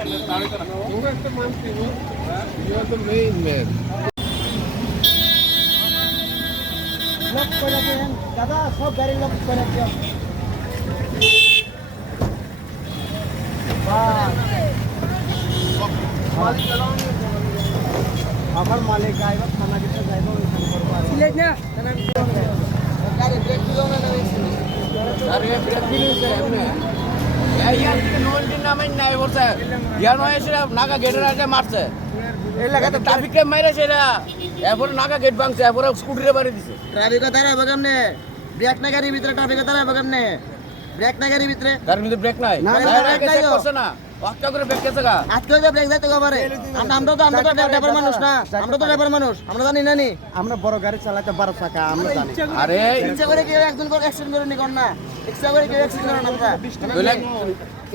You are the main man. Lock করে দেন দাদা, সব গাড়ি লক করে দেন। আমার মালিক আইবা থানা দিতে যাইব, ওইখানে করব। সিলেট না থানা দিতে গাড়ি ব্রেক দিলো না আরে ব্রেক দিছে এমনি ইয়ার থেকে নোলদিন নামে নাই বলছে ইয়ার নয় এসে নাগা গেটের আগে মারছে এই লাগাতে ট্রাফিকে মাইরেছে এরা এরপর নাগা গেট ভাঙছে এরপর স্কুটিরে বাড়ি দিছে ট্রাফিক দাঁড়াবে কেমনে? ব্রেক না গাড়ির ভিতরে ট্রাফিক দাঁড়াবে কেমনে? ব্রেক না গাড়ির ভিতরে, গাড়ির ভিতরে ব্রেক নাই ব্রেক নাই করছে না ওয়াক্কা করে ব্রেক কেছে গা আজকে যে ব্রেক যাইতে পারে। আমরা তো ড্রাইভার মানুষ না, আমরা তো ড্রাইভার মানুষ, আমরা জানি না নি। আমরা বড় গাড়ি চালাতে 12 চাকা আমরা জানি। আরে ইচ্ছা করে কেউ একজন করে অ্যাক্সিডেন্ট করে নি কোন না, ইচ্ছা করে কেউ অ্যাক্সিডেন্ট করে না। আমরা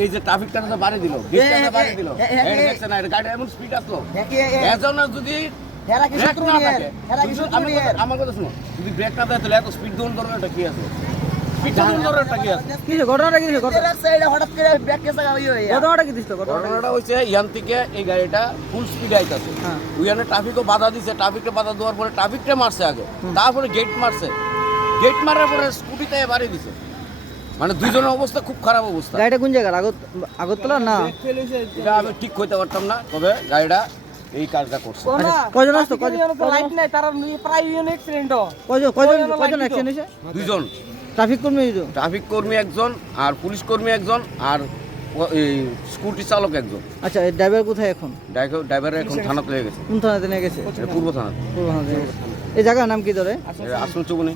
এই যে ট্রাফিকটা তো বাড়ি দিল গেটটা বাড়ি দিল এই দেখছেন না গাড়ি এমন স্পিড আসলো এজন যদি হেরা কি ব্রেক শত্রু না নিয়ে, থাকে হেরা কি শত্রু নিয়ে। আমার কথা শুনো যদি ব্রেক না থাকে তাহলে এত স্পিড দৌড় দরকারটা কি আছে স্পিড দৌড় দরকারটা কি আছে কি ঘটনাটা কি ঘটনা? সাইডে হঠাৎ করে ব্রেক কেসা গাবি হই। ঘটনাটা কি দিছিল? ঘটনাটা হইছে ইয়ান থেকে এই গাড়িটা ফুল স্পিড আইতাছে ওইখানে ট্রাফিকও বাধা দিছে ট্রাফিককে বাধা দেওয়ার পরে ট্রাফিকটা মারছে আগে তারপরে গেট মারছে গেট মারার পরে স্কুটিতে বাড়ি দিছে মানে দুইজনের অবস্থা খুব খারাপ অবস্থা। গাড়িটা কোন জায়গার? আগরতলা না? এটা আমি ঠিক কইতে পারতাম না তবে গাড়িটা এই কাজটা করছে। কয়জন আসতো? কয়জন লাইট নাই তার প্রায় অ্যাক্সিডেন্ট। কয়জন অ্যাক্সিডেন্ট হইছে? দুইজন ট্রাফিক কর্মী হইতো। ট্রাফিক কর্মী একজন আর পুলিশ কর্মী একজন আর এই স্কুটি চালক একজন। আচ্ছা, ড্রাইভার কোথায় এখন? ড্রাইভার এখন থানাতে হয়ে গেছে। কোন থানাতে নিয়ে গেছে? পূর্ব থানা। এই জায়গার নাম কি ধরে? আসল চৌবনি।